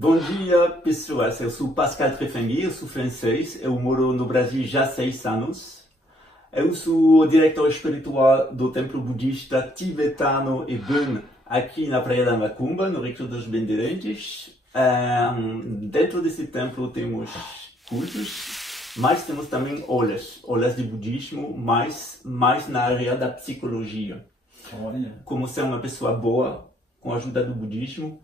Bom dia, pessoas. Eu sou Pascal Trefengui, eu sou francês, eu moro no Brasil já há 6 anos. Eu sou o diretor espiritual do templo budista tibetano Ebun, aqui na Praia da Macumba, no Rio dos Bandeirantes. Dentro desse templo temos cultos, mas temos também aulas de budismo, mais na área da psicologia. Olha. Como ser uma pessoa boa com a ajuda do budismo,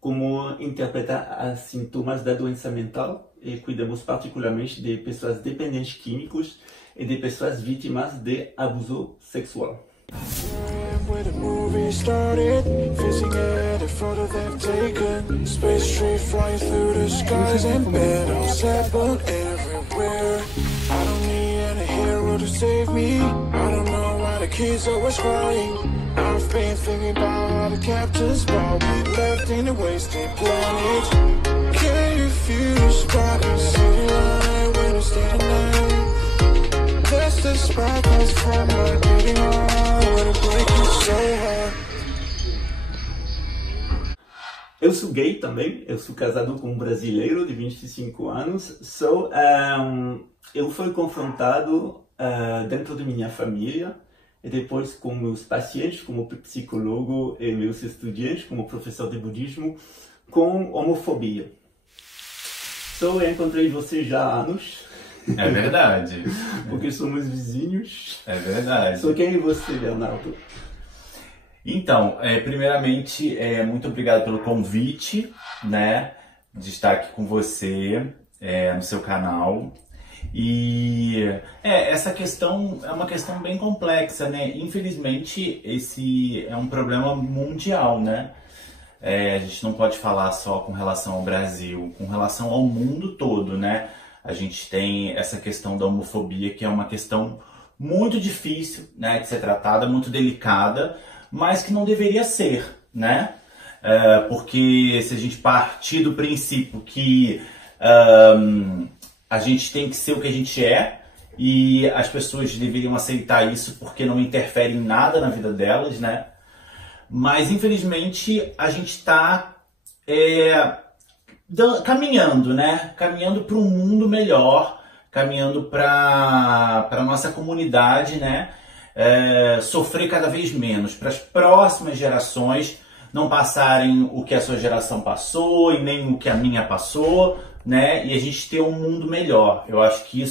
como interpretar os sintomas da doença mental, e cuidamos particularmente de pessoas dependentes químicos e de pessoas vítimas de abuso sexual. I've been thinking about all the captains, but we left in a wasted planet. Can you feel the sparkle city light when it's stay at night? That's the sparkles from my beating heart when it breaks so hard. Eu sou gay também, eu sou casado com um brasileiro de 25 anos. Eu fui confrontado dentro de minha família e depois com meus pacientes, como psicólogo, e meus estudantes, como professor de budismo, com homofobia. Eu encontrei você já há anos. É verdade. Porque somos vizinhos. É verdade. Quem é você, Leonardo? Então, primeiramente, muito obrigado pelo convite, né, de estar aqui com você no seu canal. E essa questão é uma questão bem complexa, né? Infelizmente, esse é um problema mundial, né? A gente não pode falar só com relação ao Brasil, com relação ao mundo todo, né? A gente tem essa questão da homofobia, que é uma questão muito difícil, né, de ser tratada, muito delicada, mas que não deveria ser, né? Porque se a gente partir do princípio que a gente tem que ser o que a gente é e as pessoas deveriam aceitar isso porque não interfere em nada na vida delas, né? Mas infelizmente a gente está caminhando, né? Caminhando para um mundo melhor, caminhando para a nossa comunidade, né? Sofrer cada vez menos, para as próximas gerações não passarem o que a sua geração passou e nem o que a minha passou, né? E a gente ter um mundo melhor. Eu acho que é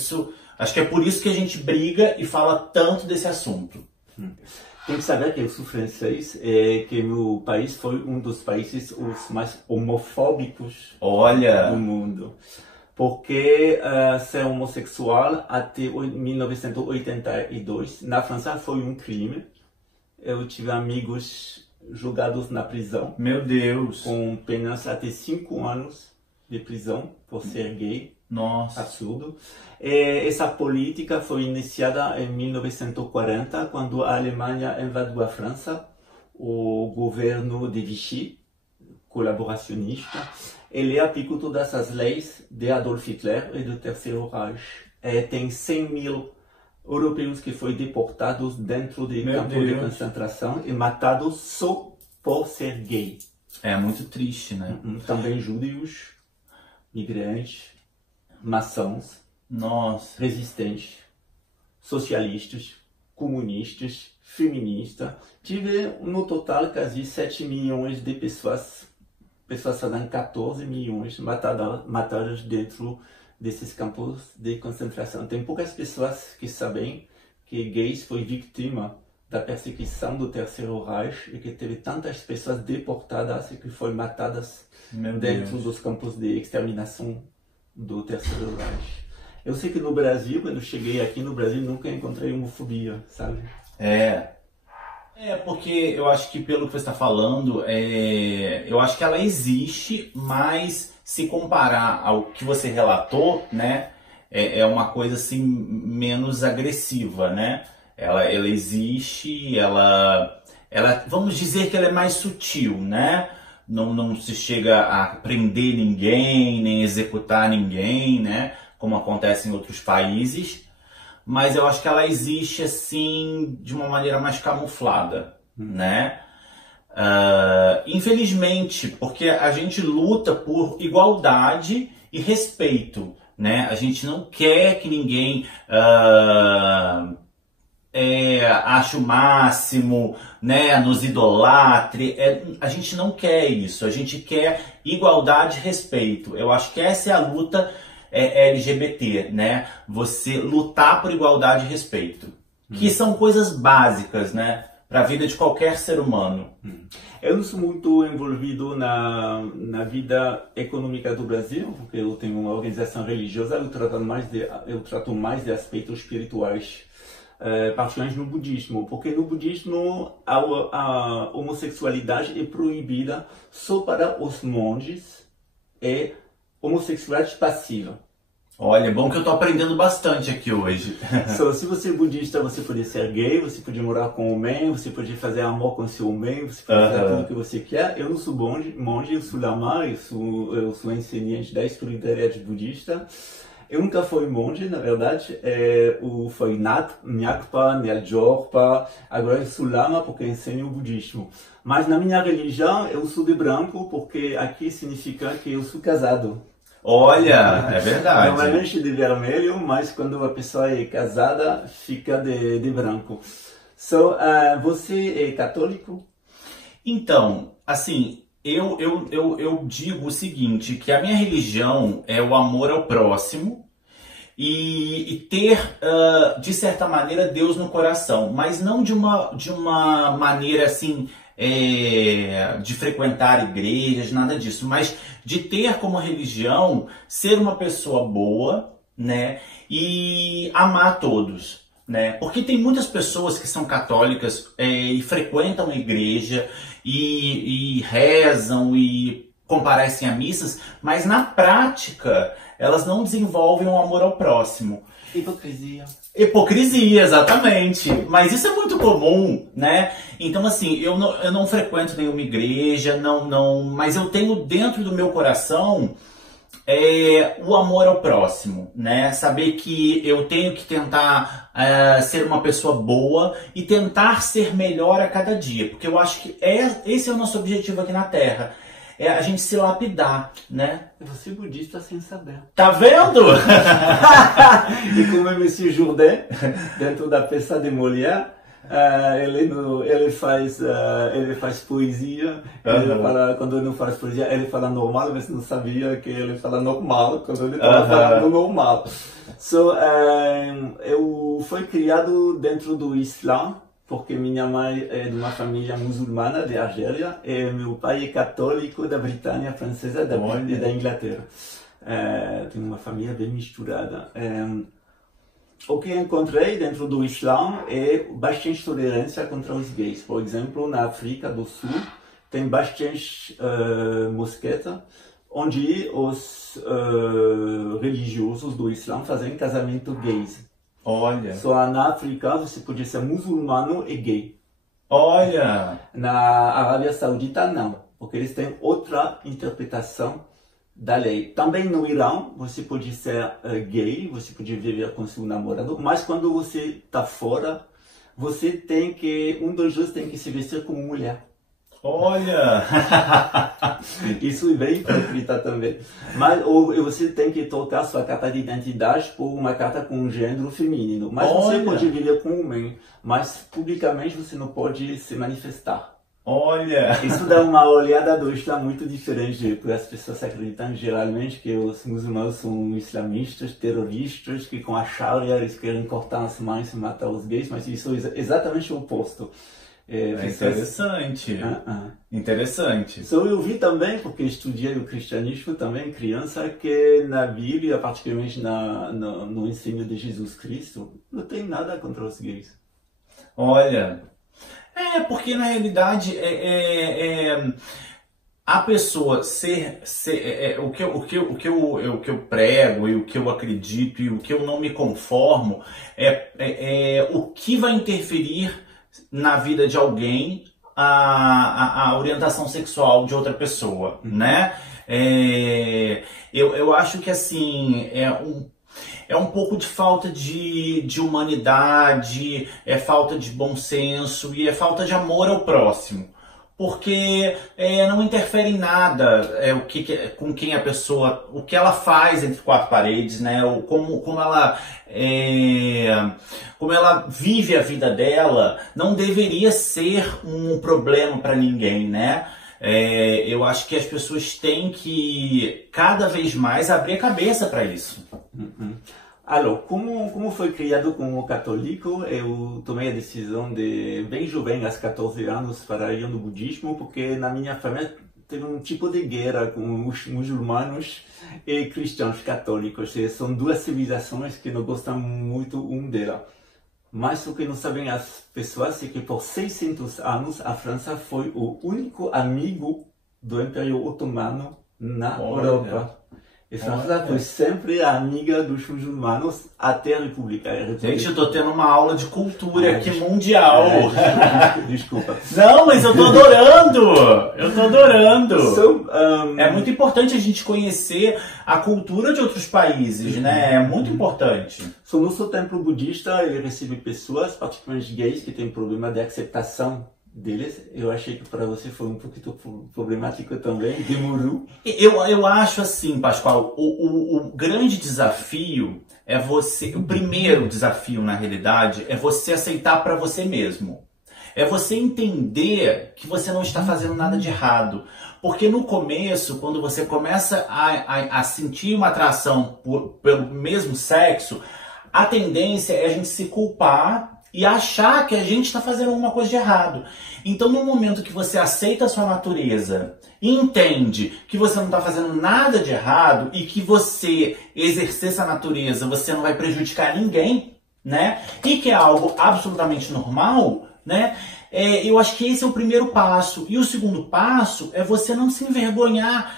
por isso que a gente briga e fala tanto desse assunto. Tem que saber que eu sou francês e que meu país foi um dos países os mais homofóbicos do mundo. Porque ser homossexual até 1982 na França foi um crime. Eu tive amigos julgados na prisão. Meu Deus! Com penas até 5 anos de prisão por ser gay. Nossa! Absurdo. E essa política foi iniciada em 1940, quando a Alemanha invadiu a França. O governo de Vichy, colaboracionista, ele aplicou todas as leis de Adolf Hitler e do Terceiro Reich. Tem 100 mil europeus que foram deportados dentro de campos de concentração e matados só por ser gay. É muito triste, né? Também judeus, migrantes, maçons, resistentes, socialistas, comunistas, feministas. Tive no total quase 7 milhões de pessoas falando 14 milhões matadas dentro desses campos de concentração. Tem poucas pessoas que sabem que gays foi vítima da perseguição do Terceiro Reich e que teve tantas pessoas deportadas e que foram matadas dentro dos campos de exterminação do Terceiro Reich. Eu sei que no Brasil, quando cheguei aqui no Brasil, nunca encontrei homofobia, sabe? Porque eu acho que pelo que você está falando, eu acho que ela existe, mas se comparar ao que você relatou, né, é uma coisa assim menos agressiva, né? Ela existe, ela vamos dizer que ela é mais sutil, né? Não se chega a prender ninguém, nem executar ninguém, né? Como acontece em outros países. Mas eu acho que ela existe assim de uma maneira mais camuflada, né? Infelizmente, porque a gente luta por igualdade e respeito, né? A gente não quer que ninguém ache o máximo, né? Nos idolatre. A gente não quer isso. A gente quer igualdade e respeito. Eu acho que essa é a luta LGBT, né? Você lutar por igualdade e respeito. Que são coisas básicas, né? Para a vida de qualquer ser humano. Eu não sou muito envolvido na vida econômica do Brasil, porque eu tenho uma organização religiosa, eu trato mais de aspectos espirituais, particularmente no budismo, porque no budismo a homossexualidade é proibida só para os monges e homossexualidade passiva. Olha, é bom que eu tô aprendendo bastante aqui hoje. Se você é budista, você pode ser gay, você pode morar com homem, você pode fazer amor com seu homem, você pode fazer tudo o que você quer. Eu não sou monge, eu sou lama, eu sou ensinante da espiritualidade budista. Eu nunca fui monge, na verdade. Eu fui Nyakpa, Nyalgjorpa. Agora eu sou lama porque ensino o budismo. Mas na minha religião, eu sou de branco porque aqui significa que eu sou casado. Olha, é verdade. Normalmente de vermelho, mas quando a pessoa é casada, fica de branco. Você é católico? Então, assim, eu digo o seguinte, que a minha religião é o amor ao próximo e ter, de certa maneira, Deus no coração, mas não de uma maneira assim... de frequentar igrejas, nada disso, mas de ter como religião ser uma pessoa boa, né, e amar todos, né, porque tem muitas pessoas que são católicas e frequentam a igreja e rezam e comparecem a missas, mas na prática elas não desenvolvem um amor ao próximo. Hipocrisia, exatamente. Mas isso é muito comum, né? Então, assim, eu não frequento nenhuma igreja, mas eu tenho dentro do meu coração o amor ao próximo, né? Saber que eu tenho que tentar ser uma pessoa boa e tentar ser melhor a cada dia. Porque eu acho que esse é o nosso objetivo aqui na Terra. É a gente se lapidar, né? Você é budista sem saber. Tá vendo? E como é Monsieur Jourdain, dentro da peça de Molière, ele faz poesia. Ele fala, quando ele não faz poesia, ele fala normal, mas não sabia que ele fala normal quando ele estava falando normal. Eu fui criado dentro do Islã, porque minha mãe é de uma família muçulmana de Argélia e meu pai é católico da Britânia francesa e da Inglaterra. Tem uma família bem misturada. O que encontrei dentro do Islã é bastante tolerância contra os gays. Por exemplo, na África do Sul tem bastante mosqueta, onde os religiosos do Islã fazem casamento gays. Olha. Só na África você podia ser muçulmano e gay. Olha. Na Arábia Saudita não, porque eles têm outra interpretação da lei. Também no Irã você pode ser gay, você pode viver com seu namorado, mas quando você está fora, um dos dois tem que se vestir como mulher. Olha! Isso é bem hipócrita também. Mas você tem que trocar sua carta de identidade por uma carta com gênero feminino. Mas você pode viver com homem, mas publicamente você não pode se manifestar. Olha! Isso dá uma olhada do Islã muito diferente, porque as pessoas acreditam geralmente que os muçulmanos são islamistas, terroristas, que com a Sharia eles querem cortar as mãos e matar os gays, mas isso é exatamente o oposto. Interessante. Interessante. Eu vi também, porque estudei o cristianismo também, criança, que na Bíblia, particularmente no ensino de Jesus Cristo, não tem nada contra os gays. Olha, porque na realidade a pessoa o que eu prego e o que eu acredito e o que eu não me conformo o que vai interferir na vida de alguém a orientação sexual de outra pessoa, né? Eu acho que assim é um pouco de falta de humanidade, é falta de bom senso e é falta de amor ao próximo. porque não interfere em nada com quem a pessoa, o que ela faz entre quatro paredes, né? Ou como ela vive a vida dela, não deveria ser um problema para ninguém, né? Eu acho que as pessoas têm que cada vez mais abrir a cabeça para isso. Alors, como foi criado como católico, eu tomei a decisão de, bem jovem, aos 14 anos, para ir no budismo, porque na minha família teve um tipo de guerra com os muçulmanos e cristãos católicos. E são duas civilizações que não gostam muito um dela. Mas o que não sabem as pessoas é que por 600 anos a França foi o único amigo do Império Otomano na Europa. E França foi sempre a amiga dos muçulmanos até a República. Gente, eu tô tendo uma aula de cultura aqui mundial. Desculpa. Não, mas eu tô adorando! Eu tô adorando! É muito importante a gente conhecer a cultura de outros países, né? É muito importante. O nosso templo budista, ele recebe pessoas, particularmente gays, que têm problema de aceitação deles. Eu achei que para você foi um pouquinho problemático também, demorou. Eu acho assim, Pascoal, o grande desafio é o primeiro desafio na realidade é você aceitar para você mesmo. É você entender que você não está fazendo nada de errado. Porque no começo, quando você começa a sentir uma atração pelo mesmo sexo, a tendência é a gente se culpar e achar que a gente está fazendo alguma coisa de errado. Então, no momento que você aceita a sua natureza e entende que você não está fazendo nada de errado e que você exercer essa natureza, você não vai prejudicar ninguém, né? E que é algo absolutamente normal, né? Eu acho que esse é o primeiro passo. E o segundo passo é você não se envergonhar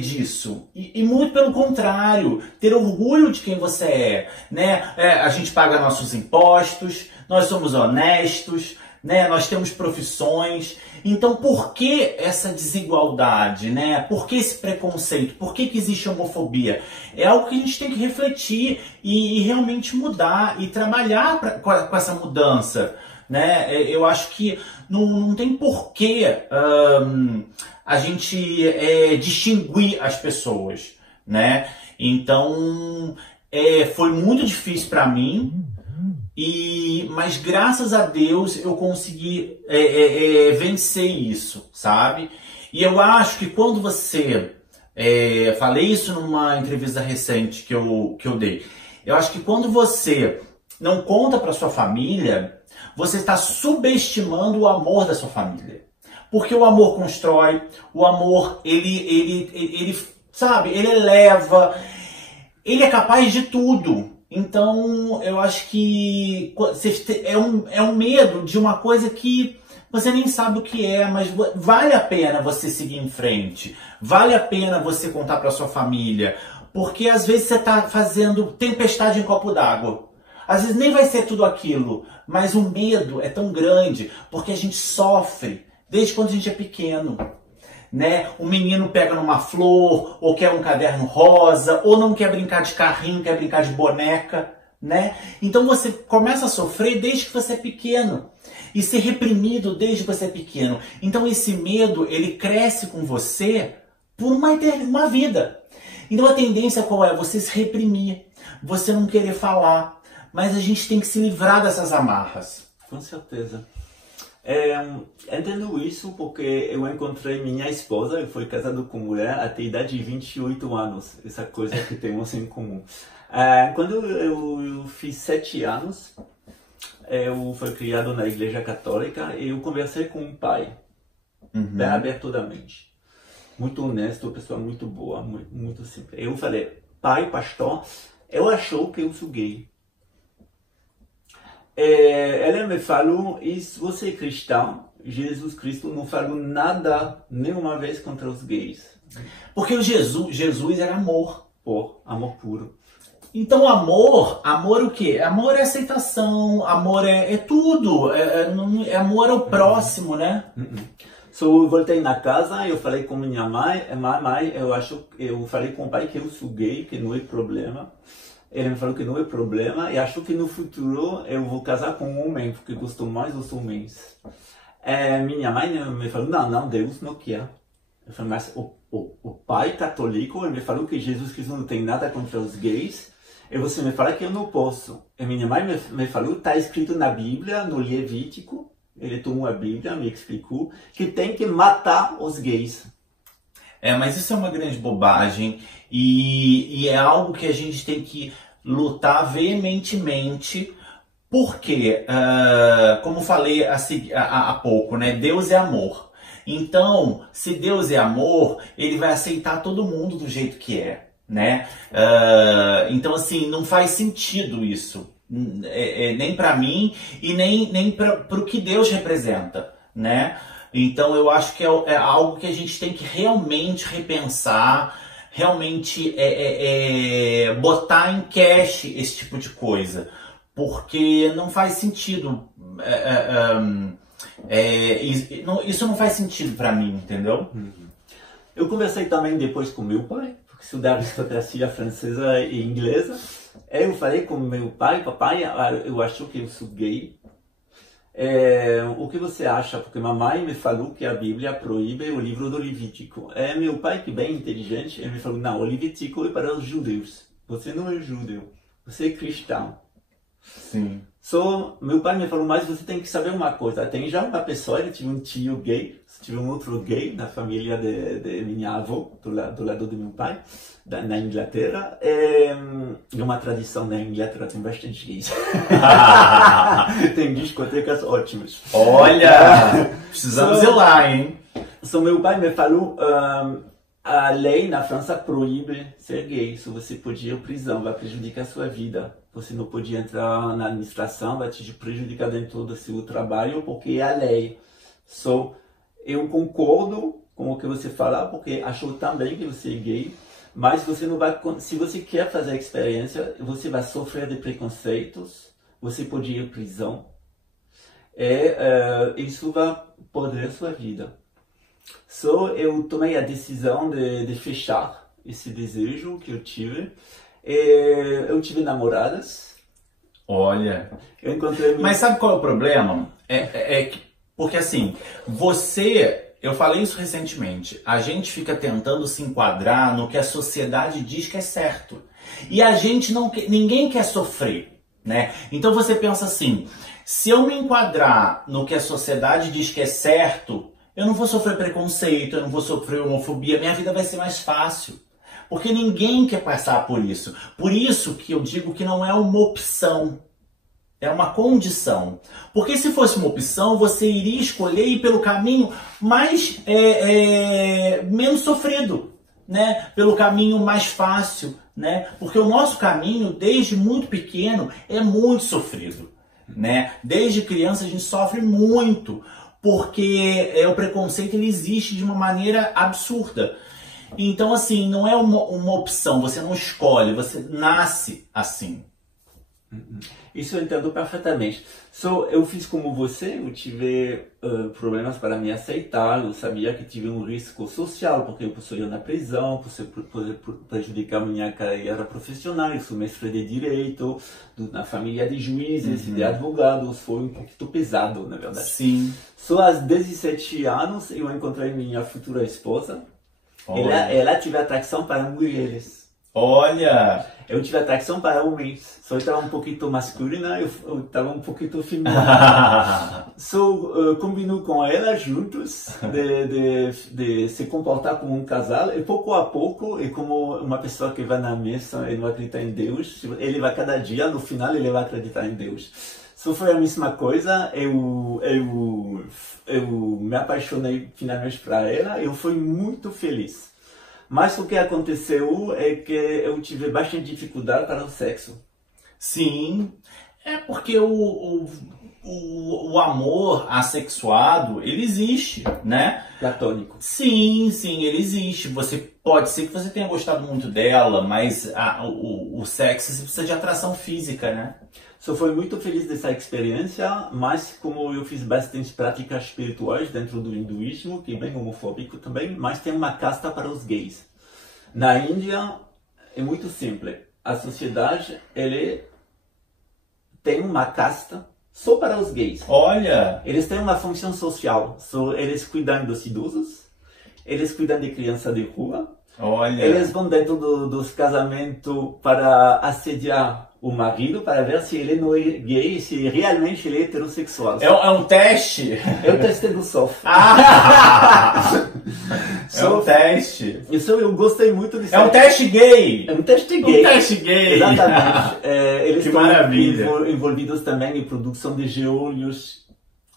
disso. E muito pelo contrário, ter orgulho de quem você é, né? A gente paga nossos impostos, nós somos honestos, né? Nós temos profissões. Então, por que essa desigualdade, né? Por que esse preconceito? Por que existe homofobia? É algo que a gente tem que refletir e realmente mudar e trabalhar com essa mudança, né? Eu acho que não tem porquê a gente distinguir as pessoas, né? Então, foi muito difícil para mim, mas graças a Deus eu consegui vencer isso, sabe? E eu acho que quando você... falei isso numa entrevista recente que eu dei. Eu acho que quando você não conta para sua família, você está subestimando o amor da sua família. Porque o amor constrói, o amor, ele sabe, ele eleva, ele é capaz de tudo. Então, eu acho que é um medo de uma coisa que você nem sabe o que é, mas vale a pena você seguir em frente. Vale a pena você contar para sua família. Porque às vezes você está fazendo tempestade em copo d'água. Às vezes nem vai ser tudo aquilo, mas o medo é tão grande porque a gente sofre desde quando a gente é pequeno, né? O menino pega numa flor, ou quer um caderno rosa, ou não quer brincar de carrinho, quer brincar de boneca, né? Então você começa a sofrer desde que você é pequeno e ser reprimido desde que você é pequeno. Então esse medo, ele cresce com você por uma vida. Então a tendência qual é? Você se reprimir, você não querer falar. Mas a gente tem que se livrar dessas amarras. Com certeza. Entendo isso porque eu encontrei minha esposa, eu fui casado com mulher até a idade de 28 anos. Essa coisa que temos em comum. Quando eu fiz 7 anos, eu fui criado na Igreja Católica e eu conversei com um pai, bem abertamente. Muito honesto, pessoa muito boa, muito simples. Eu falei, pai, pastor, eu acho que eu sou gay. Ela me falou, e se você é cristão, Jesus Cristo não falou nada, nenhuma vez contra os gays. Porque o Jesus era amor. Amor puro. Então amor o quê? Amor é aceitação, amor é tudo, amor ao próximo, né? Eu voltei na casa, eu falei com minha mãe, eu falei com o pai que eu sou gay, que não é problema. Ele me falou que não é problema e achou que no futuro eu vou casar com um homem, porque gosto mais dos homens. Minha mãe me falou, não, Deus não quer. Eu falei, mas o pai católico ele me falou que Jesus Cristo não tem nada contra os gays, e você me fala que eu não posso. E minha mãe me falou, está escrito na Bíblia, no Levítico, ele tomou a Bíblia, me explicou, que tem que matar os gays. Mas isso é uma grande bobagem e é algo que a gente tem que lutar veementemente, porque, como falei há pouco, né, Deus é amor. Então, se Deus é amor, ele vai aceitar todo mundo do jeito que é, né? Então, assim, não faz sentido isso, nem para mim e nem para o que Deus representa, né? Então eu acho que é algo que a gente tem que realmente repensar, realmente botar em cash esse tipo de coisa, porque não faz sentido, isso não faz sentido para mim, entendeu? Eu conversei também depois com meu pai, porque estudava aristocracia francesa e inglesa. Eu falei com meu pai, papai, eu acho que eu sou gay. O que você acha? Porque mamãe me falou que a Bíblia proíbe o livro do Levítico. Meu pai, que é bem inteligente, ele me falou, não, o Levítico é para os judeus. Você não é judeu, você é cristão. Sim. Meu pai me falou, mas você tem que saber uma coisa. Tem já uma pessoa, ele tinha um tio gay, tive um outro gay na família de minha avó, do lado do meu pai, na Inglaterra. É uma tradição na Inglaterra, tem bastante gays. Tem discotecas ótimas. Olha, precisamos ir lá, hein? Meu pai me falou, a lei na França proíbe ser gay. Se você podia ir à prisão, vai prejudicar a sua vida. Você não podia entrar na administração, vai te prejudicar dentro do seu trabalho, porque é a lei. Eu concordo com o que você fala, porque acho também que você é gay, mas você não vai, se você quer fazer a experiência, você vai sofrer de preconceitos, você pode ir à prisão, isso vai perder a sua vida. Eu tomei a decisão de fechar esse desejo que eu tive. Eu tive namoradas. Olha. Eu encontrei. Mas sabe qual é o problema? Porque assim, eu falei isso recentemente, a gente fica tentando se enquadrar no que a sociedade diz que é certo. E a gente ninguém quer sofrer, né? Então você pensa assim, se eu me enquadrar no que a sociedade diz que é certo, eu não vou sofrer preconceito, eu não vou sofrer homofobia, minha vida vai ser mais fácil. Porque ninguém quer passar por isso. Por isso que eu digo que não é uma opção, é uma condição. Porque se fosse uma opção, você iria escolher ir pelo caminho mais menos sofrido, né? Pelo caminho mais fácil, né? Porque o nosso caminho, desde muito pequeno, é muito sofrido, né? Desde criança a gente sofre muito, porque o preconceito ele existe de uma maneira absurda. Então, assim, não é uma opção, você não escolhe, você nasce assim. Isso eu entendo perfeitamente. Eu fiz como você, eu tive problemas para me aceitar, eu sabia que tive um risco social, porque eu posso ir na prisão, poder prejudicar minha carreira profissional, eu sou mestre de Direito, na família de juízes, de advogados, foi um pouquinho pesado, na verdade. Sim. Aos 17 anos, eu encontrei minha futura esposa. Ela tive atração para mulheres. Olha! Eu tive atração para homens. Eu estava um pouquinho masculina, eu estava um pouquinho feminina. Combinou com ela juntos de se comportar como um casal. E pouco a pouco, e como uma pessoa que vai na missa e não acredita em Deus, ele vai cada dia, no final ele vai acreditar em Deus. Foi a mesma coisa, eu me apaixonei finalmente para ela, eu fui muito feliz. Mas o que aconteceu é que eu tive bastante dificuldade para o sexo. Sim, porque o amor assexuado, ele existe, né? Platônico. Sim, ele existe. Pode ser que você tenha gostado muito dela, mas o sexo você precisa de atração física, né? Fui muito feliz dessa experiência, mas como eu fiz bastante práticas espirituais dentro do hinduísmo, que é bem homofóbico também, mas tem uma casta para os gays. Na Índia é muito simples. A sociedade tem uma casta só para os gays. Olha! Eles têm uma função social. Eles cuidam dos idosos, eles cuidam de criança de rua. Olha! Eles vão dentro dos casamentos para assediar o marido, para ver se ele não é gay, se realmente ele é heterossexual. É um teste? Eu testei do SOF. É um teste. Isso eu gostei muito disso. É um teste gay. É um teste gay. Um teste gay. Exatamente. Eles Que estão maravilha. envolvidos também em produção de geolhos,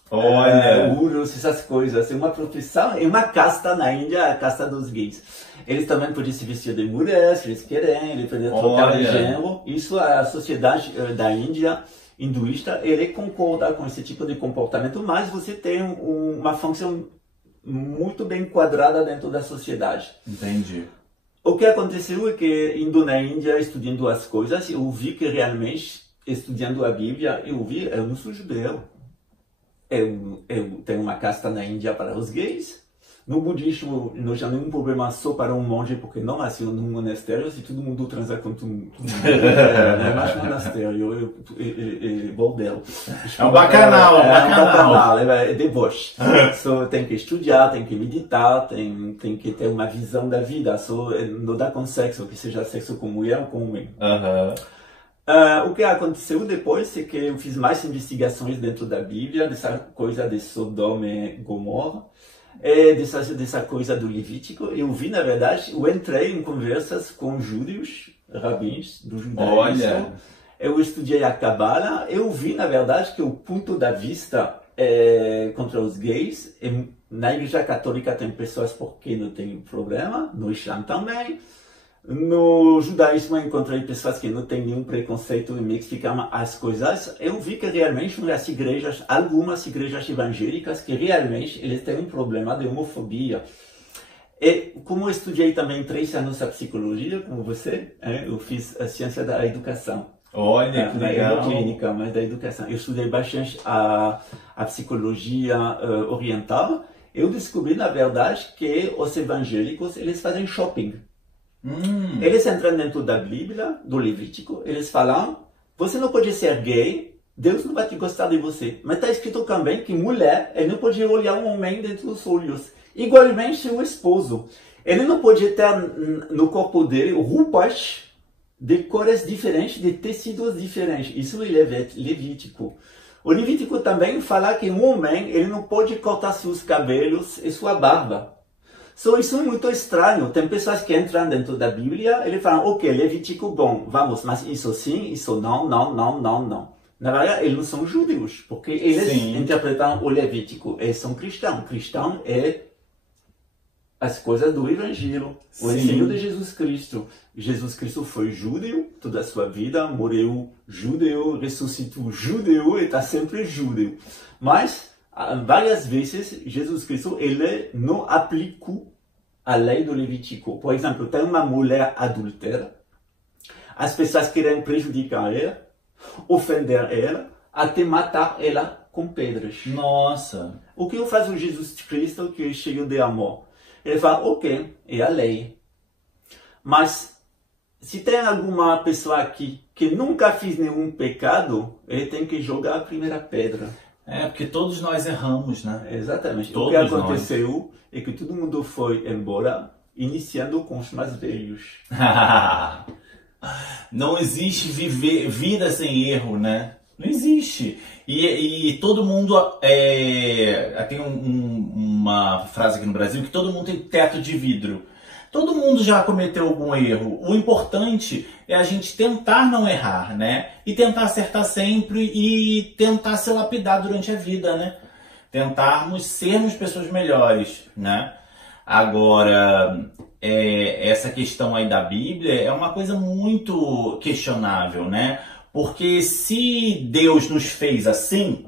Olha. ouros, essas coisas. É uma profissão, é uma casta na Índia, a casta dos gays. Eles também podem se vestir de mulher, se eles querem, eles podem trocar de gênero. Isso a sociedade da Índia hinduísta, ele concorda com esse tipo de comportamento, mas você tem uma função muito bem enquadrada dentro da sociedade. Entendi. O que aconteceu é que, indo na Índia, estudando as coisas, eu vi que realmente, estudando a Bíblia, eu não sou judeu. Eu tenho uma casta na Índia para os gays. No budismo, não tinha nenhum problema só para um monge, porque não nasceu num monastério, se todo mundo transar com todo mundo. É mais monastério, bordel. É um bacanal, é deboche. Só tem que estudar, tem que meditar, tem que ter uma visão da vida, só não dá com sexo, que seja sexo com mulher ou com homem. O que aconteceu depois é que eu fiz mais investigações dentro da Bíblia, dessa coisa de Sodoma e Gomorra. Dessa coisa do Levítico, eu vi, na verdade, eu entrei em conversas com judeus, rabins do judaísmo. Olha. Eu estudei a Cabala, eu vi, na verdade, que o ponto da vista contra os gays, na Igreja Católica tem pessoas porque não tem problema, no Islã também. No judaísmo eu encontrei pessoas que não têm nenhum preconceito em me explicar as coisas. Eu vi que realmente nas igrejas, algumas igrejas evangélicas, que realmente eles têm um problema de homofobia. E como eu estudei também 3 anos a psicologia, como você, eu fiz a ciência da educação. Olha, que legal. Na clínica, mas da educação. Eu estudei bastante a psicologia oriental. Eu descobri, na verdade, que os evangélicos, eles fazem shopping. Eles entram dentro da Bíblia, do Levítico, eles falam, você não pode ser gay, Deus não vai te gostar de você. Mas está escrito também que mulher, ele não pode olhar um homem dentro dos olhos. Igualmente o esposo. Ele não pode ter no corpo dele roupas de cores diferentes, de tecidos diferentes. Isso é Levítico. O Levítico também fala que um homem, ele não pode cortar seus cabelos e sua barba. Isso é muito estranho. Tem pessoas que entram dentro da Bíblia e eles falam, ok, Levítico, bom, vamos, mas isso sim, isso não. Na verdade, eles não são judeus, porque eles interpretam o Levítico. Eles são cristãos. Cristão é as coisas do Evangelho, o ensino de Jesus Cristo. Jesus Cristo foi judeu toda a sua vida, morreu judeu, ressuscitou judeu e está sempre judeu. Mas várias vezes Jesus Cristo ele não aplicou a lei do Levítico. Por exemplo, tem uma mulher adúltera, as pessoas querem prejudicar ela, ofender ela, até matar ela com pedras. Nossa! O que faz o Jesus Cristo que é cheio de amor? Ele fala, ok, é a lei. Mas se tem alguma pessoa aqui que nunca fez nenhum pecado, ele tem que jogar a primeira pedra. Porque todos nós erramos, né? Exatamente. Todos o que aconteceu é que todo mundo foi embora, iniciando com os mais velhos. Não existe vida sem erro, né? Não existe. E todo mundo... tem uma frase aqui no Brasil que todo mundo tem teto de vidro. Todo mundo já cometeu algum erro. O importante é a gente tentar não errar, né? E tentar acertar sempre e tentar se lapidar durante a vida, né? Tentarmos sermos pessoas melhores, né? Agora, essa questão aí da Bíblia é uma coisa muito questionável, né? Porque se Deus nos fez assim,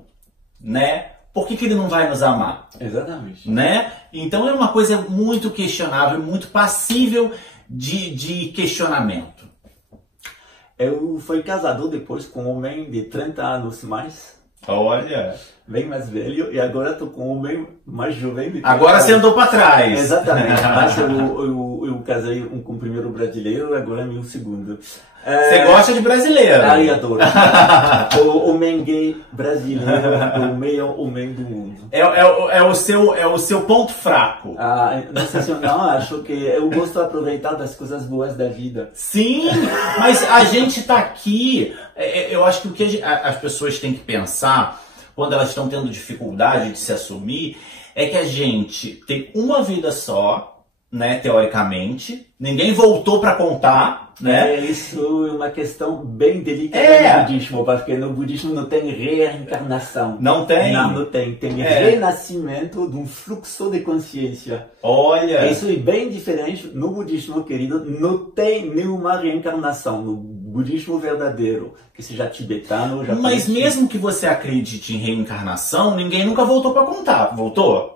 né? Por que ele não vai nos amar? Exatamente. Né? Então é uma coisa muito questionável, muito passível de questionamento. Eu fui casado depois com um homem de 30 anos mais. Olha! bem mais velho, e agora estou com um homem mais jovem. Agora você andou para trás. Exatamente, mas eu casei com o primeiro brasileiro, agora é meu segundo. Você gosta de brasileiro? Ai, adoro. O homem gay brasileiro, o melhor homem do mundo. É o seu ponto fraco. Não, acho que eu gosto de aproveitar das coisas boas da vida. Sim, mas a gente tá aqui, eu acho que o que as pessoas têm que pensar, quando elas estão tendo dificuldade de se assumir, é que a gente tem uma vida só, né, teoricamente, ninguém voltou para contar, né? Isso é uma questão bem delicada no budismo, porque no budismo não tem reencarnação. Não tem? Não tem. Tem renascimento de um fluxo de consciência. Olha! Isso é bem diferente no budismo, querido. Não tem nenhuma reencarnação no budismo verdadeiro, que seja tibetano, japonês. Mas mesmo que você acredite em reencarnação, ninguém nunca voltou para contar. Voltou?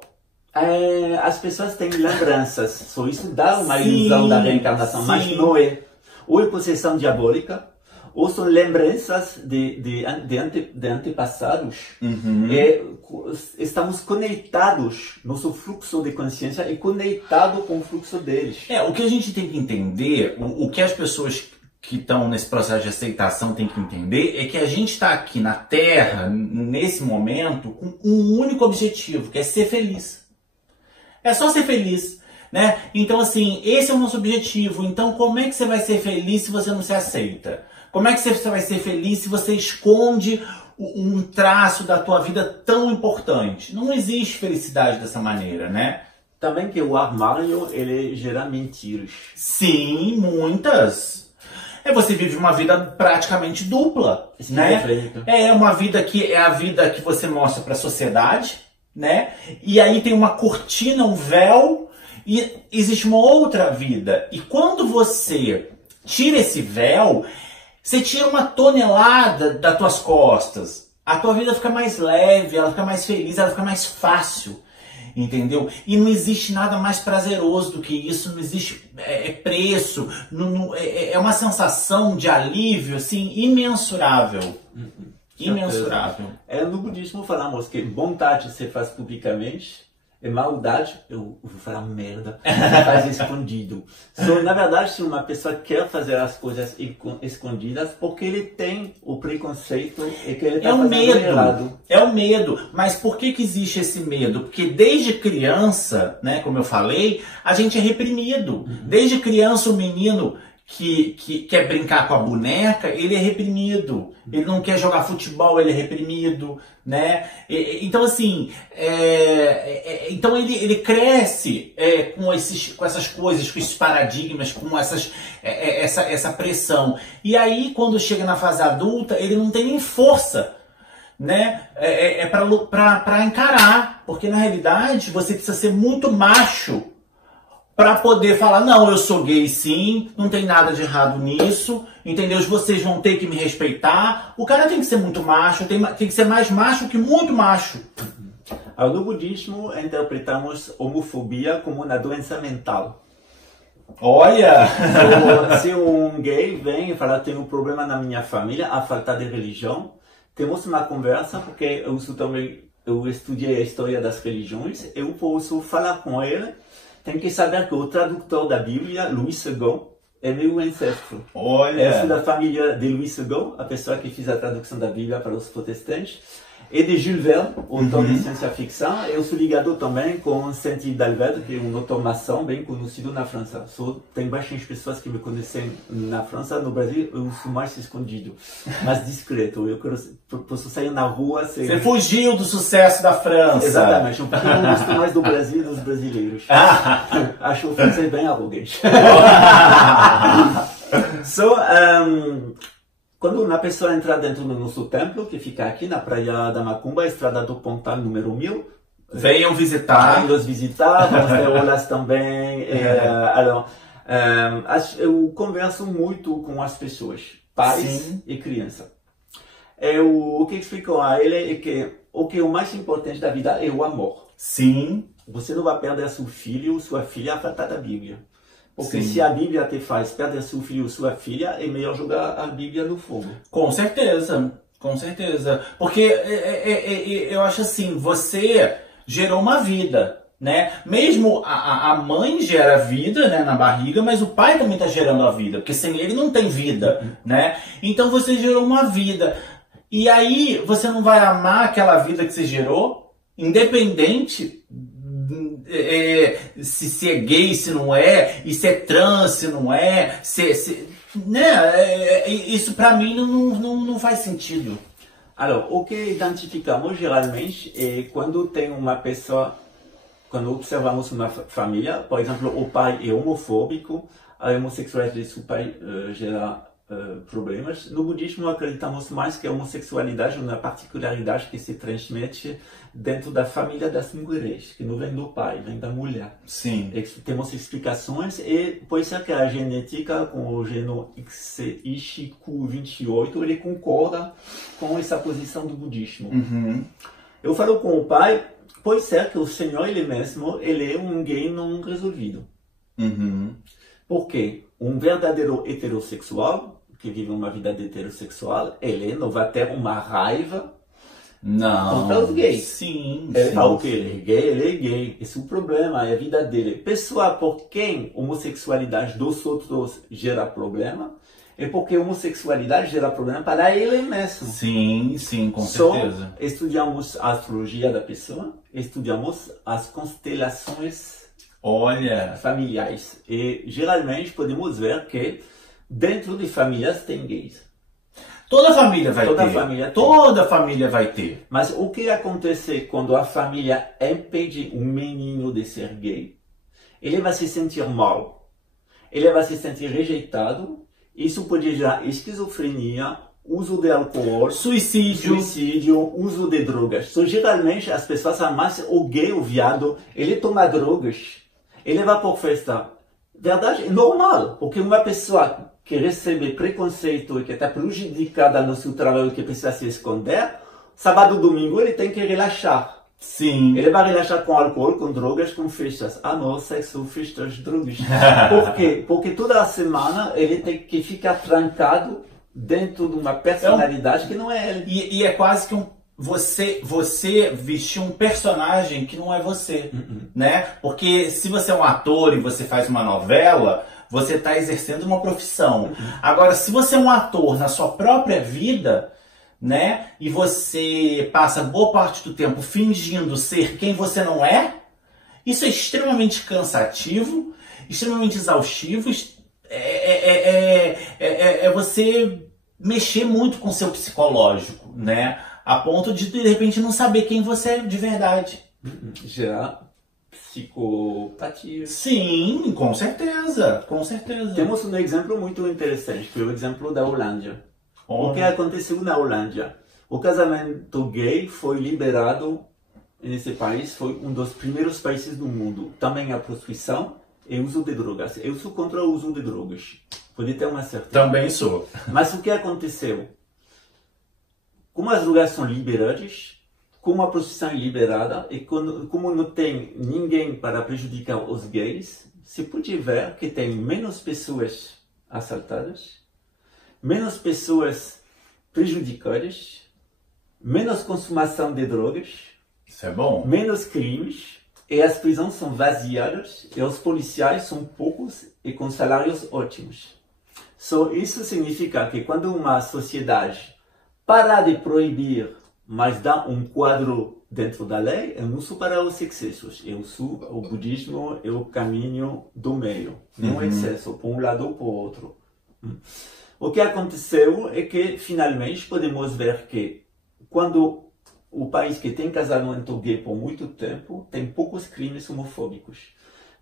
As pessoas têm lembranças, só isso dá uma ilusão da reencarnação, mas não é. Ou é possessão diabólica, ou são lembranças de antepassados. Estamos conectados, nosso fluxo de consciência é conectado com o fluxo deles. O que a gente tem que entender, o que as pessoas que estão nesse processo de aceitação têm que entender, é que a gente está aqui na Terra, nesse momento, com um único objetivo, que é ser feliz. É só ser feliz, né? Então, assim, esse é o nosso objetivo. Então, como é que você vai ser feliz se você não se aceita? Como é que você vai ser feliz se você esconde um traço da tua vida tão importante? Não existe felicidade dessa maneira, né? Também que o armário, ele gera mentiras. Sim, muitas. Você vive uma vida praticamente dupla, né? É uma vida que é a vida que você mostra para a sociedade, né? E aí tem uma cortina, um véu, e existe uma outra vida. E quando você tira esse véu, você tira uma tonelada das tuas costas. A tua vida fica mais leve, ela fica mais feliz, ela fica mais fácil. Entendeu? E não existe nada mais prazeroso do que isso, não existe preço, é uma sensação de alívio assim, imensurável. Imensurável. No budismo falamos que bondade se faz publicamente e maldade, eu vou falar merda, se faz escondido. Na verdade, se uma pessoa quer fazer as coisas escondidas, porque ele tem o preconceito e que ele está fazendo errado. É o medo. Mas por que existe esse medo? Porque desde criança, né, como eu falei, a gente é reprimido. Desde criança o menino que quer brincar com a boneca, ele é reprimido. Ele não quer jogar futebol, ele é reprimido, né? Então, assim, então ele cresce com essas coisas, com esses paradigmas, com essa pressão. E aí, quando chega na fase adulta, ele não tem nem força, né? Para encarar. Porque, na realidade, você precisa ser muito macho para poder falar, não, eu sou gay sim, não tem nada de errado nisso, entendeu? Vocês vão ter que me respeitar. O cara tem que ser muito macho, tem que ser mais macho que muito macho. No budismo, interpretamos homofobia como uma doença mental. Olha! Se um gay vem e fala, tenho um problema na minha família, a falta de religião, temos uma conversa, porque eu estudei a história das religiões, eu posso falar com ele. Tem que saber que o tradutor da Bíblia, Louis II, é meu ancestro. Olha! Eu sou da família de Louis II, a pessoa que fez a tradução da Bíblia para os protestantes. E de Jules Verne, autor de ciência-ficção. Eu sou ligado também com Saint-Yves d'Albert, que é um autor maçom bem conhecido na França. Tem bastante pessoas que me conhecem na França. No Brasil, eu sou mais escondido, mais discreto. Eu posso sair na rua... Você fugiu do sucesso da França. Exatamente. Eu gosto mais do Brasil e dos brasileiros. Acho o francês bem arrogante. Quando uma pessoa entra dentro do nosso templo, que fica aqui na Praia da Macumba, estrada do Pontal número 1000, venham visitar. Venham nos visitar, vamos ter aulas também. Eu converso muito com as pessoas, pais e crianças. O que explico a ele é que o que é o mais importante da vida é o amor. Sim. Você não vai perder seu filho ou sua filha a falta da Bíblia. Porque se a Bíblia te faz perder seu filho ou sua filha, é melhor jogar a Bíblia no fogo. Com certeza. Com certeza. Porque eu acho assim, você gerou uma vida, né? Mesmo a mãe gera vida, né, na barriga, mas o pai também está gerando a vida, porque sem ele não tem vida, né? Então você gerou uma vida. E aí você não vai amar aquela vida que você gerou, independente se é gay, se não é, e se é trans, se não é, né? Isso para mim não faz sentido. Alors, o que identificamos geralmente é quando tem uma pessoa, quando observamos uma família, por exemplo, o pai é homofóbico, a homossexualidade do pai gera problemas. No budismo acreditamos mais que a homossexualidade é uma particularidade que se transmite dentro da família das mulheres, que não vem do pai, vem da mulher. Sim. Temos explicações e pode ser que a genética com o geno XIQ28 ele concorda com essa posição do budismo. Uhum. Eu falo com o pai, pode ser que o senhor ele mesmo ele é um gay não resolvido. Uhum. Porque um verdadeiro heterossexual que vive uma vida de heterossexual, ele não vai ter uma raiva contra os gays. Sim, ele sim, fala que ele é gay. Esse é o problema, é a vida dele. Pessoa por quem homossexualidade dos outros gera problema, é porque a homossexualidade gera problema para ele mesmo. Sim, sim, com certeza. Estudamos a astrologia da pessoa, estudamos as constelações familiares. E geralmente podemos ver que dentro de famílias tem gays. Toda família vai ter. Toda família vai ter. Mas o que acontece quando a família impede um menino de ser gay? Ele vai se sentir mal. Ele vai se sentir rejeitado. Isso pode gerar esquizofrenia, uso de álcool, suicídio, uso de drogas. So, geralmente as pessoas amam mais o gay, o viado, ele toma drogas, ele vai por festa. Verdade, é normal, porque uma pessoa que recebe preconceito e que está prejudicada no seu trabalho, que precisa se esconder, sábado e domingo ele tem que relaxar. Sim. Ele vai relaxar com álcool, com drogas, com festas. Ah não, sexo, festas, drogas. Por quê? Porque toda a semana ele tem que ficar trancado dentro de uma personalidade que não é ele. E é quase que você vestiu um personagem que não é você, né? Porque se você é um ator e você faz uma novela, você está exercendo uma profissão. Agora, se você é um ator na sua própria vida, né? E você passa boa parte do tempo fingindo ser quem você não é, isso é extremamente cansativo, extremamente exaustivo, é você mexer muito com o seu psicológico, né? A ponto de repente não saber quem você é de verdade. Já psicopatia. Sim, com certeza, com certeza. Temos um exemplo muito interessante, que é o exemplo da Holândia. O que aconteceu na Holândia? O casamento gay foi liberado nesse país, foi um dos primeiros países do mundo. Também a prostituição e o uso de drogas. Eu sou contra o uso de drogas. Pode ter uma certeza. Também sou. Mas o que aconteceu? Como as drogas são liberadas, como a prostituição é liberada e como não tem ninguém para prejudicar os gays, se pode ver que tem menos pessoas assaltadas, menos pessoas prejudicadas, menos consumação de drogas, isso é bom, menos crimes, e as prisões são vaziadas e os policiais são poucos e com salários ótimos. Isso significa que quando uma sociedade para de proibir, mas dá um quadro dentro da lei, é um uso para os excessos. O budismo é o caminho do meio, não é excesso, para um lado ou para o outro. O que aconteceu é que, finalmente, podemos ver que quando o país que tem casamento gay por muito tempo, tem poucos crimes homofóbicos.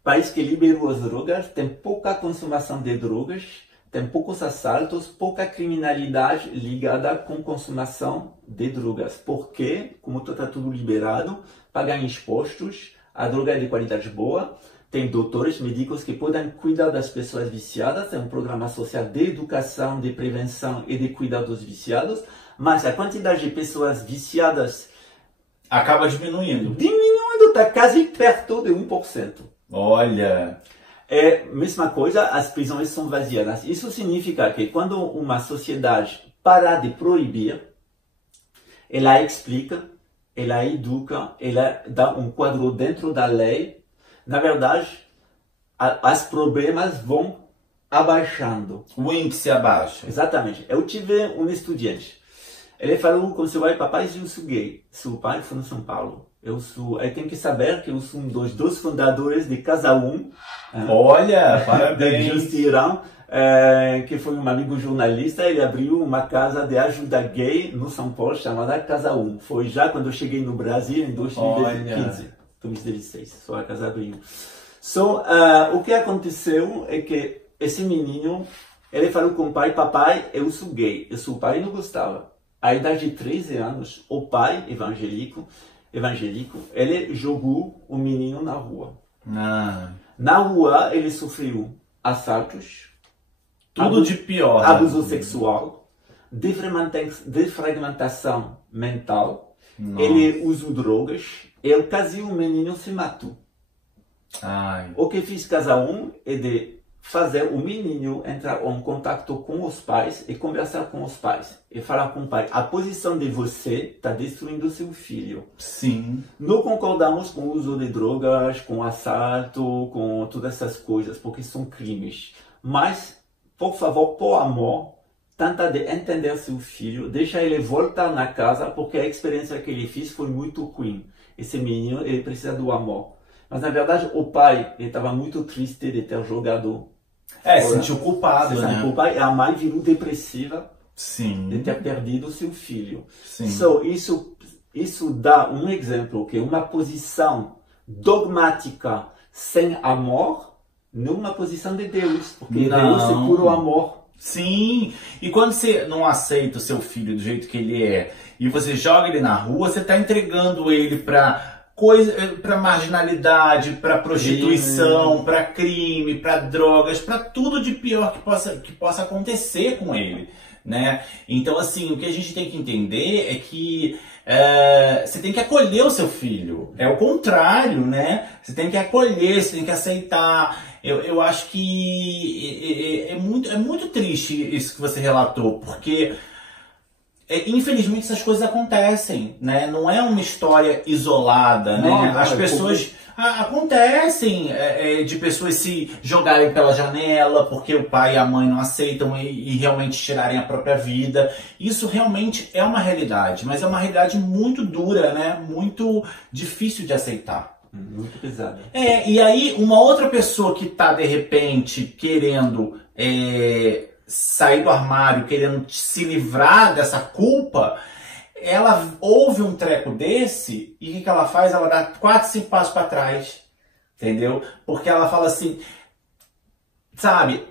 O país que liberou as drogas, tem pouca consumação de drogas, tem poucos assaltos, pouca criminalidade ligada com consumação de drogas. Porque, como está tudo liberado, pagam impostos, a droga é de qualidade boa, tem doutores, médicos que podem cuidar das pessoas viciadas, é um programa social de educação, de prevenção e de cuidar dos viciados, mas a quantidade de pessoas viciadas acaba diminuindo. Está quase perto de 1%. Olha... É a mesma coisa, as prisões são vaziadas. Isso significa que quando uma sociedade parar de proibir, ela explica, ela educa, ela dá um quadro dentro da lei. Na verdade, os problemas vão abaixando. O índice abaixa. Exatamente. Eu tive um estudante. Ele falou com seu pai, papai, eu sou gay. Seu pai foi em São Paulo. Eu tenho que saber que eu sou um dos dois fundadores de Casa 1. Olha, parabéns. De Justirão, que foi um amigo jornalista. Ele abriu uma casa de ajuda gay no São Paulo, chamada Casa 1. Foi já quando eu cheguei no Brasil, em 2015. 2016, só a casa abriu. O que aconteceu é que esse menino, ele falou com o pai, papai, eu sou gay. E seu pai não gostava. À idade de 13 anos, o pai evangélico, ele jogou o menino na rua. Na rua, ele sofreu assaltos, tudo de pior, abuso sexual, defragmentação mental. Nossa. Ele usou drogas e quase o menino se matou. Ai. O que fiz Casa 1 é de fazer o menino entrar em contato com os pais e conversar com os pais. E falar com o pai, a posição de você está destruindo seu filho. Sim. Não concordamos com o uso de drogas, com assalto, com todas essas coisas, porque são crimes. Mas, por favor, por amor, tenta de entender seu filho, deixa ele voltar na casa, porque a experiência que ele fez foi muito ruim. Esse menino, ele precisa do amor. Mas, na verdade, o pai estava muito triste de ter jogado. Sentiu culpado, né? Sentiu culpado, e a mãe virou depressiva. Sim. De ter perdido seu filho. Sim. Isso dá um exemplo que uma posição dogmática sem amor não é uma posição de Deus. Porque Deus é puro amor. Sim, e quando você não aceita o seu filho do jeito que ele é e você joga ele na rua, você está entregando ele para marginalidade, para prostituição, para crime, para drogas, para tudo de pior que possa acontecer com ele, né? Então, assim, o que a gente tem que entender é que você tem que acolher o seu filho. É o contrário, né? Você tem que acolher, você tem que aceitar. Eu acho que é muito triste isso que você relatou, porque infelizmente essas coisas acontecem, né? Não é uma história isolada, né? As pessoas acontecem de pessoas se jogarem pela janela porque o pai e a mãe não aceitam e realmente tirarem a própria vida. Isso realmente é uma realidade, mas é uma realidade muito dura, né? Muito difícil de aceitar. Muito pesado. E aí uma outra pessoa que está de repente querendo sair do armário, querendo se livrar dessa culpa, ela ouve um treco desse e o que ela faz? Ela dá 4, 5 passos para trás, entendeu? Porque ela fala assim, sabe,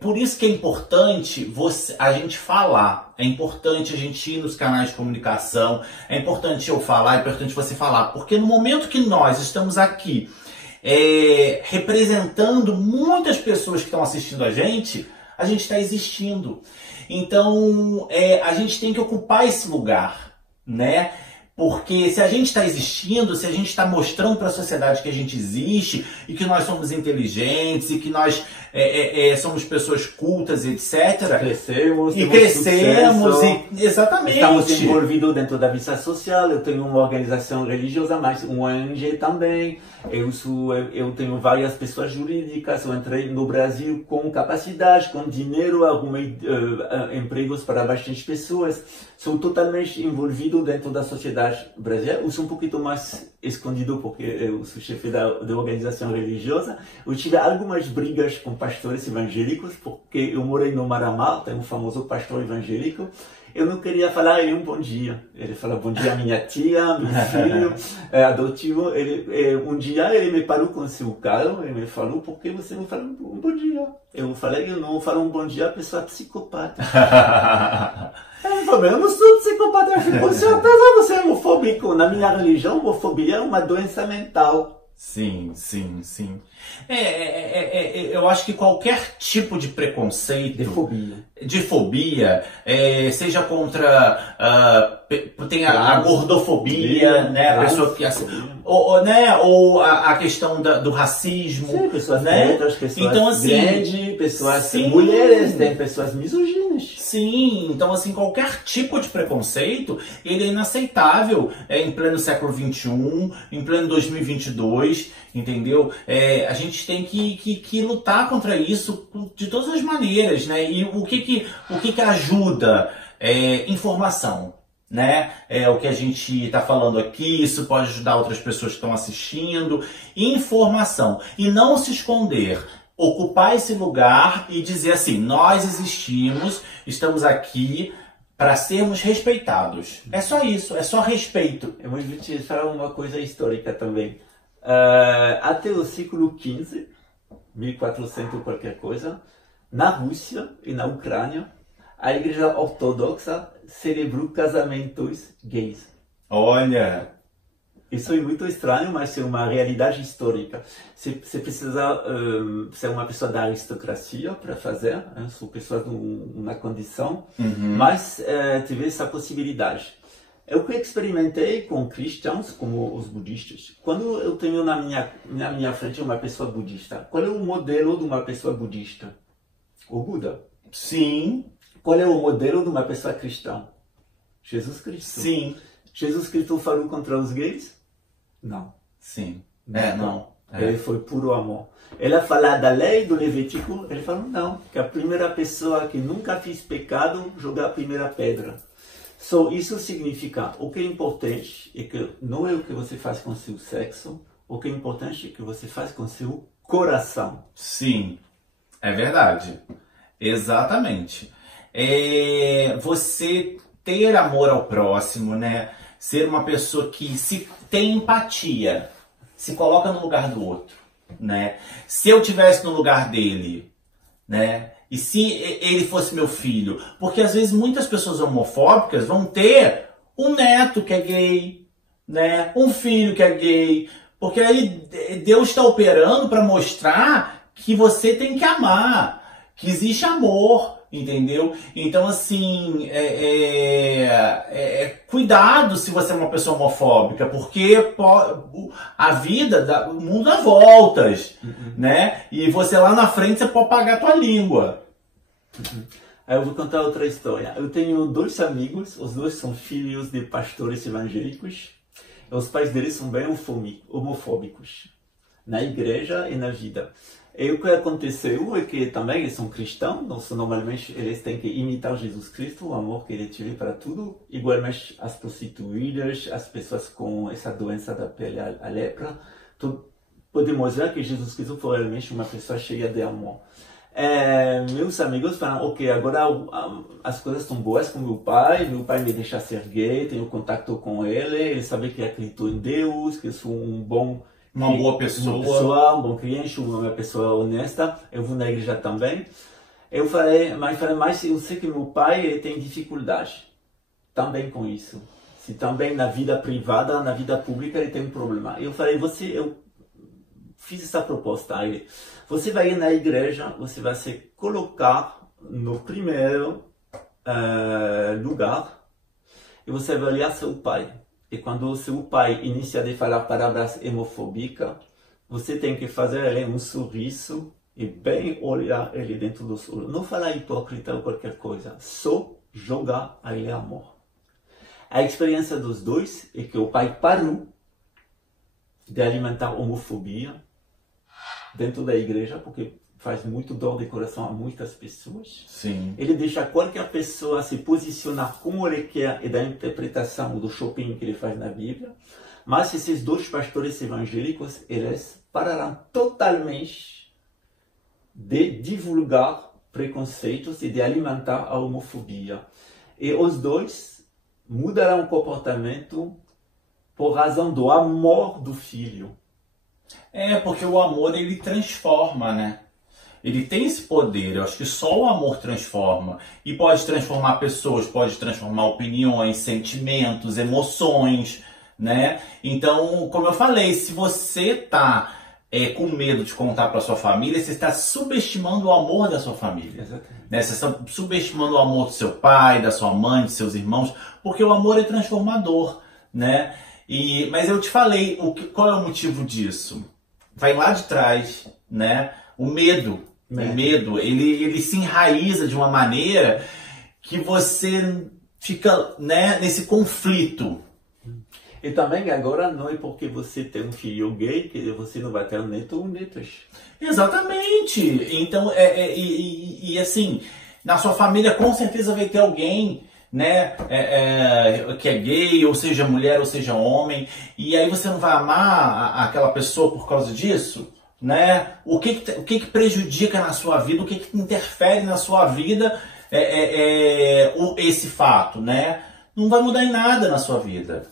por isso que é importante a gente falar, é importante a gente ir nos canais de comunicação, é importante eu falar, é importante você falar, porque no momento que nós estamos aqui representando muitas pessoas que estão assistindo a gente está existindo. Então, a gente tem que ocupar esse lugar, né? Porque se a gente está existindo, se a gente está mostrando para a sociedade que a gente existe e que nós somos inteligentes e que nós somos pessoas cultas, etc. Crescemos, exatamente. Estamos envolvidos dentro da vida social. Eu tenho uma organização religiosa, mas uma ONG também. Eu tenho várias pessoas jurídicas. Eu entrei no Brasil com capacidade, com dinheiro, arrumei empregos para bastante pessoas. Sou totalmente envolvido dentro da sociedade brasileira. Eu sou um pouquinho mais escondido porque eu sou chefe da organização religiosa. Eu tive algumas brigas com pastores evangélicos porque eu morei no Mar-a-Mar, tem um famoso pastor evangélico. Eu não queria falar um bom dia. Ele falou bom dia minha tia, meu filho adotivo. Um dia ele me parou com seu carro e me falou, por que você não fala um bom dia? Eu falei, eu não falo um bom dia, a pessoa é psicopata. Ele falou, eu não sou psicopata, eu fico com certeza você é homofóbico. Na minha religião, homofobia é uma doença mental. Sim. Eu acho que qualquer tipo de preconceito... De fobia. de fobia, seja contra tem a gordofobia, né, a pessoa que ou a questão do racismo, sim, pessoas né? pretas, pessoas então, assim, grandes, pessoas sim, mulheres, tem pessoas misoginas. Sim, então assim, qualquer tipo de preconceito, ele é inaceitável em pleno século XXI, em pleno 2022, entendeu? A gente tem que lutar contra isso de todas as maneiras, né? E o que ajuda? Informação, né? O que a gente está falando aqui, isso pode ajudar outras pessoas que estão assistindo. Informação. E não se esconder. Ocupar esse lugar e dizer assim, nós existimos, estamos aqui para sermos respeitados. É só isso, é só respeito. Eu vou te falar uma coisa histórica também. Até o século XV, 1400 qualquer coisa, na Rússia e na Ucrânia, a Igreja Ortodoxa celebrou casamentos gays. Olha! Isso é muito estranho, mas é uma realidade histórica. Você precisa ser uma pessoa da aristocracia para fazer, né? São pessoas numa condição, mas teve essa possibilidade. Eu que experimentei com cristãos, como os budistas. Quando eu tenho na minha frente uma pessoa budista, qual é o modelo de uma pessoa budista? O Buda. Sim. Qual é o modelo de uma pessoa cristã? Jesus Cristo. Sim. Jesus Cristo falou contra os gays? Não. Sim. Não. Ele foi puro amor. Ele falou da lei do Levítico, ele falou não, que a primeira pessoa que nunca fez pecado joga a primeira pedra. Isso significa, o que é importante é que não é o que você faz com seu sexo, o que é importante é o que você faz com seu coração. Sim, é verdade. Exatamente. Você ter amor ao próximo, né? Ser uma pessoa que tem empatia, se coloca no lugar do outro, né? Se eu tivesse no lugar dele, né? E se ele fosse meu filho? Porque às vezes muitas pessoas homofóbicas vão ter um neto que é gay, né? Um filho que é gay, porque aí Deus está operando para mostrar que você tem que amar, que existe amor. Entendeu? Então, assim, cuidado se você é uma pessoa homofóbica, porque a vida, o mundo dá voltas, né? E você lá na frente, você pode pagar a tua língua. Aí eu vou contar outra história. Eu tenho 2 amigos, os 2 são filhos de pastores evangélicos. Os pais deles são bem homofóbicos, na igreja e na vida. E o que aconteceu é que também eles são cristãos, então normalmente eles têm que imitar Jesus Cristo, o amor que ele teve para tudo, igualmente as prostituídas, as pessoas com essa doença da pele, a lepra. Então, podemos ver que Jesus Cristo foi realmente uma pessoa cheia de amor. Meus amigos falam, ok, agora as coisas estão boas com meu pai me deixa ser gay, tenho contato com ele sabe que acredito em Deus, que eu sou uma boa pessoa, um bom cliente, uma pessoa honesta, eu vou na igreja também. Eu falei, mas eu sei que meu pai tem dificuldade também com isso. Se também na vida privada, na vida pública ele tem um problema. Eu falei, eu fiz essa proposta a ele. Você vai ir na igreja, você vai se colocar no primeiro lugar e você vai olhar seu pai. E quando o seu pai inicia a falar palavras homofóbicas, você tem que fazer ele um sorriso e bem olhar ele dentro dos olhos. Não falar hipócrita ou qualquer coisa, só jogar a ele amor. A experiência dos 2 é que o pai parou de alimentar homofobia dentro da igreja, porque faz muito dor de coração a muitas pessoas. Sim. Ele deixa qualquer pessoa se posicionar como ele quer e da interpretação do shopping que ele faz na Bíblia. Mas esses 2 pastores evangélicos, eles pararam totalmente de divulgar preconceitos e de alimentar a homofobia. E os 2 mudaram o comportamento por razão do amor do filho. Porque o amor, ele transforma, né? Ele tem esse poder, eu acho que só o amor transforma. E pode transformar pessoas, pode transformar opiniões, sentimentos, emoções, né? Então, como eu falei, se você tá com medo de contar para sua família, você está subestimando o amor da sua família. Exatamente. Né? Você está subestimando o amor do seu pai, da sua mãe, dos seus irmãos, porque o amor é transformador, né? Mas eu te falei, qual é o motivo disso? Vai lá de trás, né? O medo. O medo, ele se enraiza de uma maneira que você fica, né, nesse conflito. E também agora não é porque você tem um filho gay que você não vai ter um neto ou netos. Exatamente. Então, assim, na sua família com certeza vai ter alguém, né, que é gay, ou seja mulher, ou seja homem, e aí você não vai amar aquela pessoa por causa disso? Né? O que prejudica na sua vida, o que interfere na sua vida esse fato, né? Não vai mudar em nada na sua vida.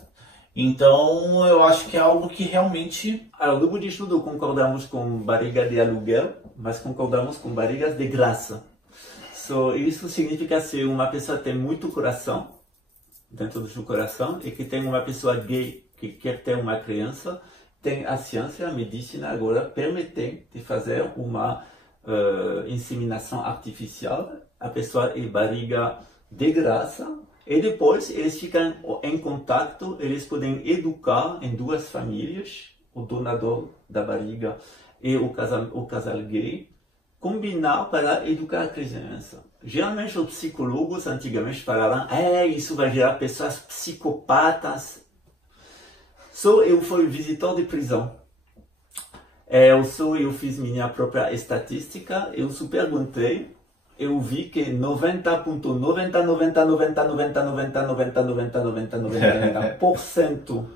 Então eu acho que é algo que realmente... No budismo não concordamos com barriga de aluguel, mas concordamos com barrigas de graça. Isso significa ser uma pessoa que tem muito coração, dentro do seu coração, e que tem uma pessoa gay que quer ter uma criança. Tem a ciência, a medicina agora permitem de fazer uma inseminação artificial. A pessoa é barriga de graça e depois eles ficam em contato, eles podem educar em duas famílias, o donador da barriga e o casal gay, combinar para educar a criança. Geralmente os psicólogos antigamente falavam, isso vai gerar pessoas psicopatas. Eu fui visitor de prisão. Eu fiz minha própria estatística, eu perguntei, eu vi que 90%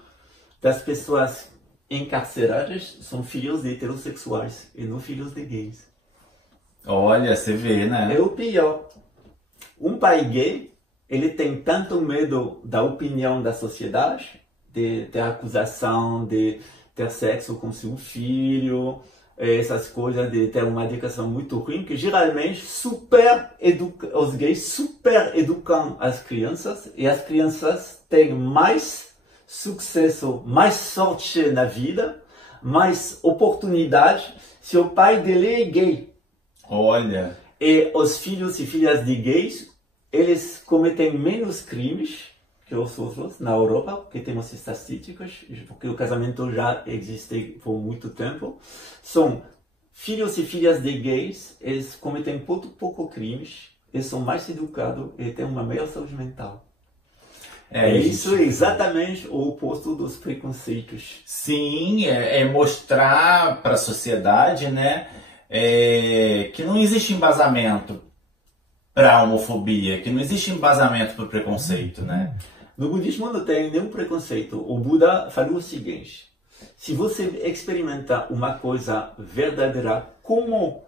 das pessoas encarceradas são filhos de heterossexuais e não filhos de gays. Olha, você vê, né? É o pior. Um pai gay, ele tem tanto medo da opinião da sociedade, de ter acusação de ter sexo com seu filho, essas coisas de ter uma educação muito ruim, que geralmente os gays super educam as crianças, e as crianças têm mais sucesso, mais sorte na vida, mais oportunidade se o pai dele é gay. Olha! E os filhos e filhas de gays, eles cometem menos crimes que os outros na Europa, porque temos estatísticas, porque o casamento já existe por muito tempo. São filhos e filhas de gays, eles cometem pouco crimes, eles são mais educados e têm uma melhor saúde mental. Isso é exatamente o oposto dos preconceitos. Sim, mostrar para a sociedade, né, que não existe embasamento para a homofobia, que não existe embasamento para o preconceito, né? No budismo não tem nenhum preconceito. O Buda falou o seguinte: se você experimenta uma coisa verdadeira como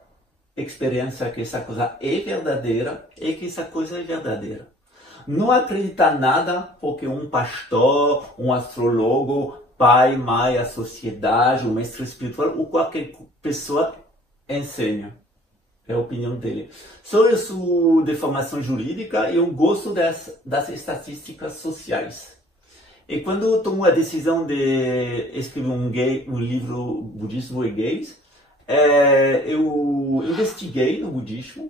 experiência que essa coisa é verdadeira, é que essa coisa é verdadeira. Não acredita nada porque um pastor, um astrólogo, pai, mãe, a sociedade, um mestre espiritual ou qualquer pessoa ensina. É a opinião dele. Só eu sou de formação jurídica e eu gosto das estatísticas sociais. E quando eu tomo a decisão de escrever um livro Budismo e Gays, eu investiguei no budismo.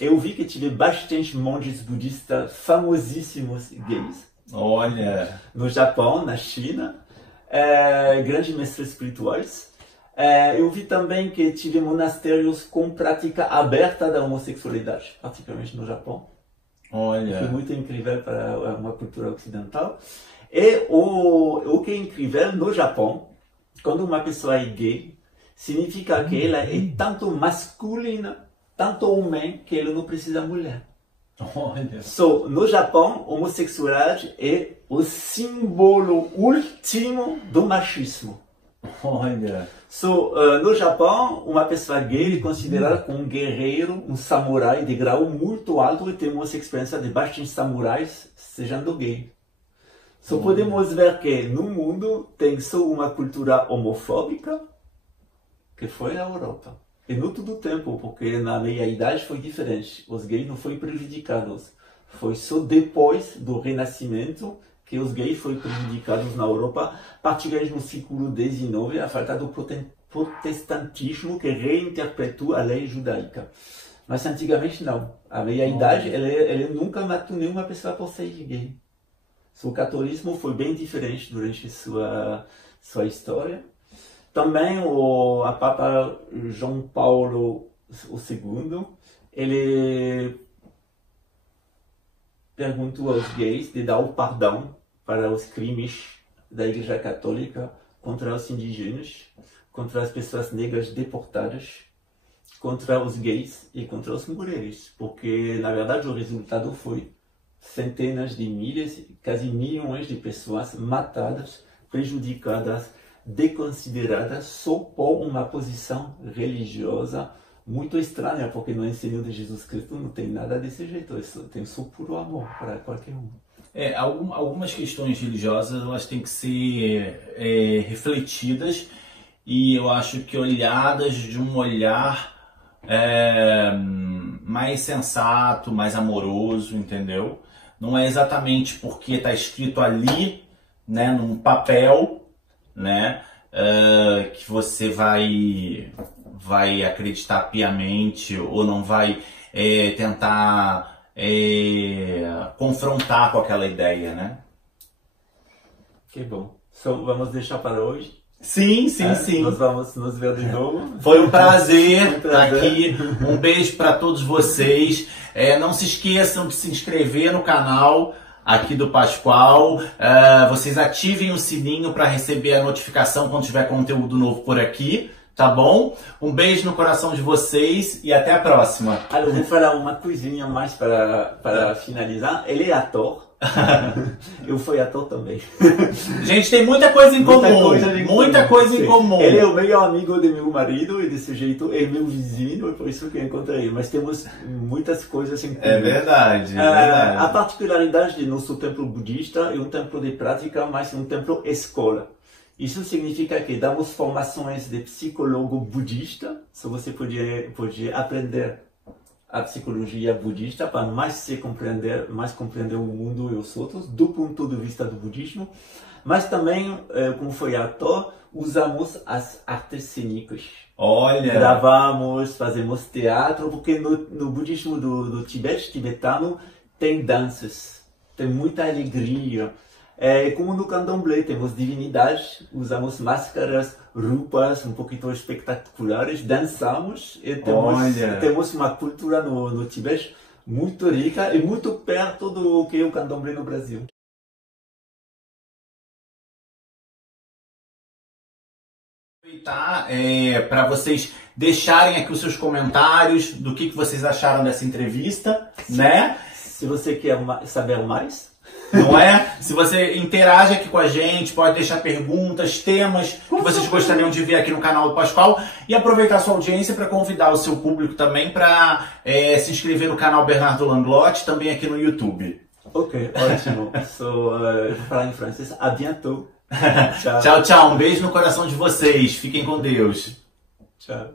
Eu vi que tive bastante monges budistas famosíssimos gays. Olha! No Japão, na China, grandes mestres espirituais. Eu vi também que tive monastérios com prática aberta da homossexualidade, particularmente no Japão. Olha! Foi muito incrível para uma cultura ocidental. E o que é incrível, no Japão, quando uma pessoa é gay, significa que ela é tanto masculina, tanto homem, que ele não precisa mulher. Olha! No Japão, homossexualidade é o símbolo último do machismo. Olha! No Japão, uma pessoa gay é considerada como um guerreiro, um samurai de grau muito alto, e temos experiência de bastantes samurais sendo gay. Podemos ver que no mundo tem só uma cultura homofóbica, que foi a Europa. E não todo o tempo, porque na meia-idade foi diferente. Os gays não foram prejudicados. Foi só depois do Renascimento que os gays foram prejudicados na Europa, particularmente no século XIX, a falta de protestantismo que reinterpretou a lei judaica. Mas antigamente não. A meia-idade, ele nunca matou nenhuma pessoa por ser gay. O catolicismo foi bem diferente durante sua história. Também a Papa João Paulo II, ele perguntou aos gays de dar o perdão para os crimes da Igreja Católica contra os indígenas, contra as pessoas negras deportadas, contra os gays e contra as mulheres, porque na verdade o resultado foi centenas de milhares, quase milhões de pessoas matadas, prejudicadas, desconsideradas só por uma posição religiosa muito estranha, porque no ensino de Jesus Cristo não tem nada desse jeito, tem só puro amor para qualquer um. Algumas questões religiosas elas têm que ser refletidas e eu acho que olhadas de um olhar mais sensato, mais amoroso, entendeu? Não é exatamente porque está escrito ali, né, num papel, né, que você vai acreditar piamente ou não vai tentar confrontar com aquela ideia, né? Que bom. Vamos deixar para hoje? Sim, sim. Nós vamos nos ver de novo. Foi um prazer estar aqui. Um beijo para todos vocês. Não se esqueçam de se inscrever no canal aqui do Pascoal. Vocês ativem o sininho para receber a notificação quando tiver conteúdo novo por aqui. Tá bom? Um beijo no coração de vocês e até a próxima. Eu vou falar uma coisinha mais para finalizar. Ele é ator. Eu fui ator também. Gente, tem muita coisa em comum. Muita coisa em comum. Ele é o melhor amigo de meu marido e desse jeito é meu vizinho, por isso que eu encontrei. Mas temos muitas coisas em comum. É verdade, é verdade. A particularidade de nosso templo budista é um templo de prática, mas um templo escola. Isso significa que damos formações de psicólogo budista, se você pode aprender a psicologia budista para mais compreender o mundo e os outros do ponto de vista do budismo, mas também, como foi ator, usamos as artes cênicas. Olha! Gravamos, fazemos teatro, porque no budismo do Tibete, tibetano, tem danças, tem muita alegria. Como no candomblé, temos divindades, usamos máscaras, roupas um pouquinho espetaculares, dançamos e temos uma cultura no Tibete muito rica e muito perto do que é o candomblé no Brasil. Aproveitar para vocês deixarem aqui os seus comentários do que vocês acharam dessa entrevista, né? Se você quer saber mais, não é? Se você interage aqui com a gente, pode deixar perguntas, temas que vocês gostariam de ver aqui no canal do Pascoal e aproveitar sua audiência para convidar o seu público também para se inscrever no canal Bernardo Langlotte, também aqui no YouTube. Ok, ótimo. Vou falar em francês. À bientôt. Tchau, tchau. Um beijo no coração de vocês. Fiquem com Deus. Tchau.